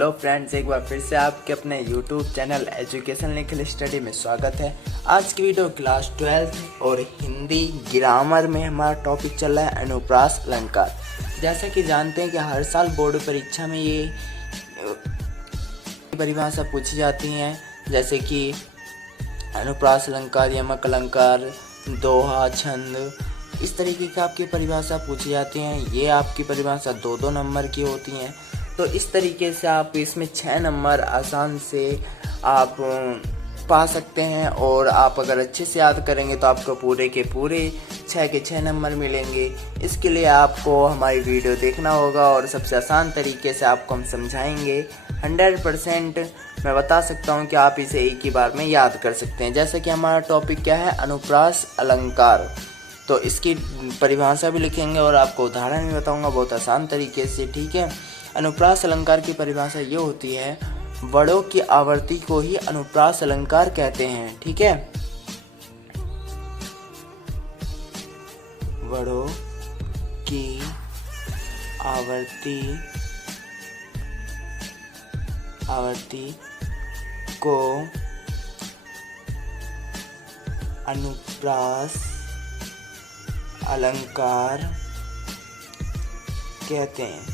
Hello friends, एक बार फिर से आपके अपने YouTube channel education Nikhil study में स्वागत है। आज की वीडियो क्लास 12 और हिंदी ग्रामर में हमारा टॉपिक चल रहा है अनुप्रास अलंकार। जैसा कि जानते हैं कि हर साल बोर्ड परीक्षा में ये परिभाषा पूछी जाती हैं, जैसे कि अनुप्रास अलंकार, यमक अलंकार, दोहा, छंद, इस तरीके की आपकी परिभाषा पूछी जाती हैं। ये आपकी परिभाषा 2-2 नंबर की होती हैं। तो इस तरीके से आप इसमें 6 नंबर आसान से आप पा सकते हैं, और आप अगर अच्छे से याद करेंगे तो आपको पूरे के पूरे 6 के 6 नंबर मिलेंगे। इसके लिए आपको हमारी वीडियो देखना होगा और सबसे आसान तरीके से आपको हम समझाएंगे। 100% मैं बता सकता हूं कि आप इसे एक ही बार में याद कर सकते हैं। जैसे कि हमारा टॉपिक क्या है, अनुप्रास अलंकार, तो इसकी परिभाषा भी लिखेंगे और आपको उदाहरण भी बताऊंगा बहुत आसान तरीके से, ठीक है। अनुप्रास अलंकार की परिभाषा ये होती है, वर्णों की आवर्ती को ही अनुप्रास अलंकार कहते हैं, ठीक है। वर्णों की आवर्ती को अनुप्रास अलंकार कहते हैं,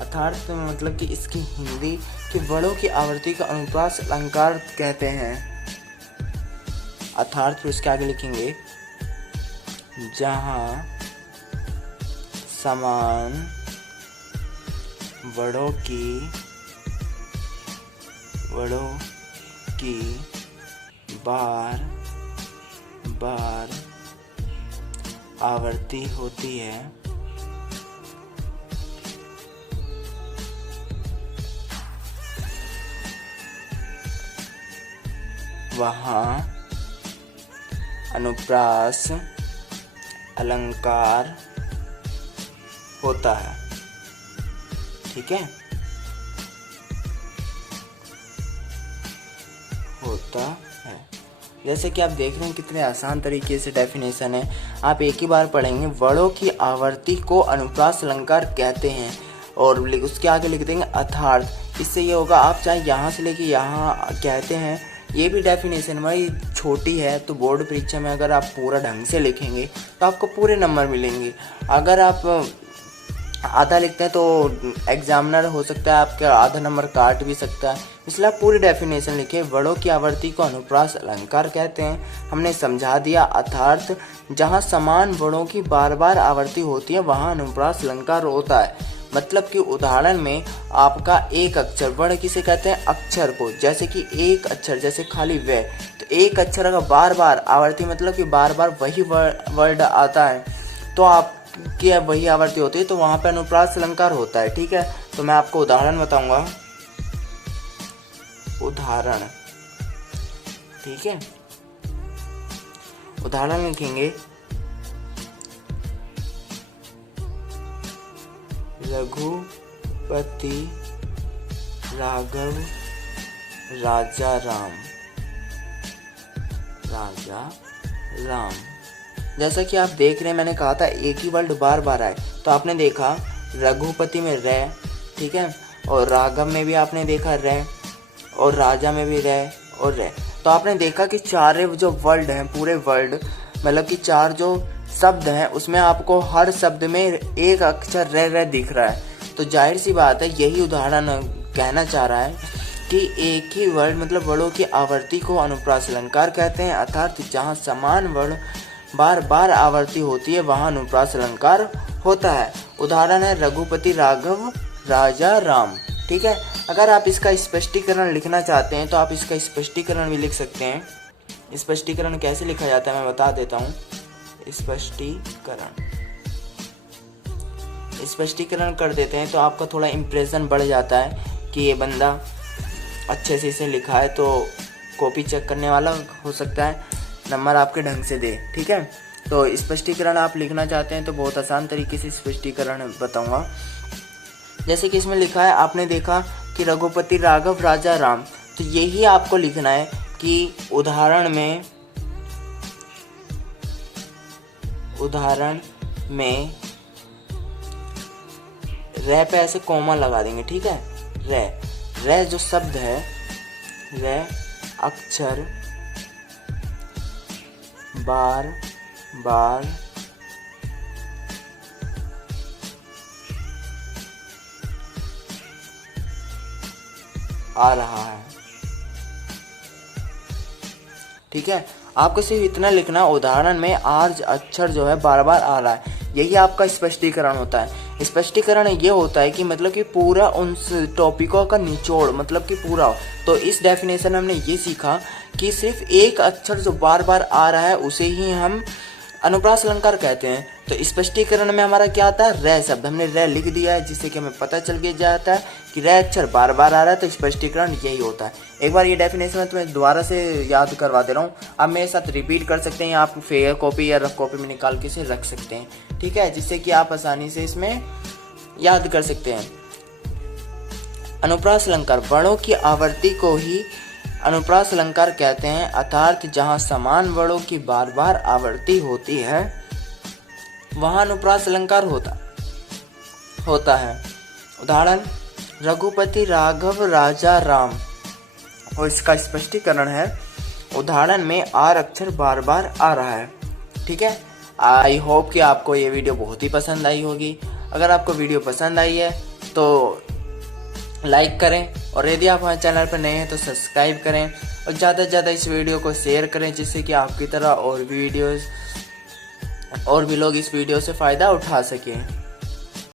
अर्थात मतलब कि इसकी हिंदी के वर्णों की आवर्ती को अनुप्रास अलंकार कहते हैं। अर्थात फिर उसके आगे लिखेंगे, जहाँ समान वर्णों की बार आवर्ती होती है, वहाँ अनुप्रास अलंकार होता है, ठीक है, होता है। जैसे कि आप देख रहे हैं कितने आसान तरीके से डेफिनेशन है। आप एक ही बार पढ़ेंगे, वर्णों की आवर्ती को अनुप्रास अलंकार कहते हैं, और उसके आगे लिख देंगे अर्थात। इससे ये होगा, आप चाहे यहाँ से लेके यहाँ कहते हैं, ये भी डेफिनेशन हमारी छोटी है, तो बोर्ड परीक्षा में अगर आप पूरा ढंग से लिखेंगे तो आपको पूरे नंबर मिलेंगे। अगर आप आधा लिखते हैं तो एग्जामिनर हो सकता है आपका आधा नंबर काट भी सकता है, इसलिए आप पूरी डेफिनेशन लिखे। वर्णों की आवर्ती को अनुप्रास अलंकार कहते हैं, हमने समझा दिया। अर्थात जहाँ समान वर्णों की बार बार आवर्ती होती है वहाँ अनुप्रास अलंकार होता है। मतलब कि उदाहरण में आपका एक अक्षर, वर्ण किसे कहते हैं, अक्षर को, जैसे कि एक अक्षर, जैसे खाली व, तो एक अक्षर अगर बार बार आवर्ती मतलब कि बार बार वही वर्ड आता है तो आप की वही आवर्ती होती है, तो वहाँ पे अनुप्रास अलंकार होता है, ठीक है। तो मैं आपको उदाहरण बताऊंगा, उदाहरण, ठीक है। उदाहरण लिखेंगे, रघुपति राघव राजा राम। जैसा कि आप देख रहे हैं, मैंने कहा था एक ही वर्ड बार बार आए, तो आपने देखा रघुपति में रे, ठीक है, और राघव में भी आपने देखा रे, और राजा में भी रे और रे। तो आपने देखा कि चार जो वर्ड हैं, पूरे वर्ड मतलब कि 4 जो शब्द हैं, उसमें आपको हर शब्द में एक अक्षर रे दिख रहा है। तो जाहिर सी बात है, यही उदाहरण कहना चाह रहा है कि एक ही वर्ड मतलब वर्णों की आवर्ती को अनुप्रास अलंकार कहते हैं। अर्थात जहाँ समान वर्ण बार बार आवर्ती होती है वहाँ अनुप्रास अलंकार होता है। उदाहरण है रघुपति राघव राजा राम, ठीक है। अगर आप इसका स्पष्टीकरण लिखना चाहते हैं तो आप इसका स्पष्टीकरण भी लिख सकते हैं। स्पष्टीकरण कैसे लिखा जाता है मैं बता देता हूँ। स्पष्टीकरण कर देते हैं तो आपका थोड़ा इम्प्रेशन बढ़ जाता है कि ये बंदा अच्छे से इसे लिखा है, तो कॉपी चेक करने वाला हो सकता है नंबर आपके ढंग से दे, ठीक है। तो स्पष्टीकरण आप लिखना चाहते हैं तो बहुत आसान तरीके से स्पष्टीकरण बताऊंगा। जैसे कि इसमें लिखा है, आपने देखा कि रघुपति राघव राजा राम, तो यही आपको लिखना है कि उदाहरण में रे पे ऐसे कोमा लगा देंगे, ठीक है। रे जो शब्द है, रे अक्षर बार बार आ रहा है, ठीक है। आपको सिर्फ इतना लिखना, उदाहरण में आर्ज अक्षर जो है बार बार आ रहा है, यही आपका स्पष्टीकरण होता है। स्पष्टीकरण ये होता है कि मतलब कि पूरा उन टॉपिकों का निचोड़, मतलब कि पूरा। तो इस डेफिनेशन में हमने ये सीखा कि सिर्फ एक अक्षर जो बार बार आ रहा है उसे ही हम अनुप्रास अलंकार कहते हैं। तो स्पष्टीकरण में हमारा क्या आता है, रे शब्द, हमने रे लिख दिया है जिससे कि हमें पता चल के जाता है कि रे अक्षर बार बार आ रहा है, तो स्पष्टीकरण यही होता है। एक बार ये डेफिनेशन मैं तुम्हें दोबारा से याद करवा दे रहा हूँ, आप मेरे साथ रिपीट कर सकते हैं, आप फेयर कॉपी या रफ कॉपी में निकाल के इसे रख सकते हैं, ठीक है, जिससे कि आप आसानी से इसमें याद कर सकते हैं। अनुप्रास अलंकार, वर्णों की आवृत्ति को ही अनुप्रास अलंकार कहते हैं, अर्थात जहाँ समान वर्णों की बार बार आवृत्ति होती है वहाँ अनुप्रास अलंकार होता है। उदाहरण, रघुपति राघव राजा राम। और इसका स्पष्टीकरण है, उदाहरण में आर अक्षर बार बार आ रहा है, ठीक है। आई होप कि आपको ये वीडियो बहुत ही पसंद आई होगी। अगर आपको वीडियो पसंद आई है तो लाइक करें, और यदि आप हमारे चैनल पर नए हैं तो सब्सक्राइब करें, और ज़्यादा से ज़्यादा इस वीडियो को शेयर करें, जिससे कि आपकी तरह और भी लोग इस वीडियो से फ़ायदा उठा सकें।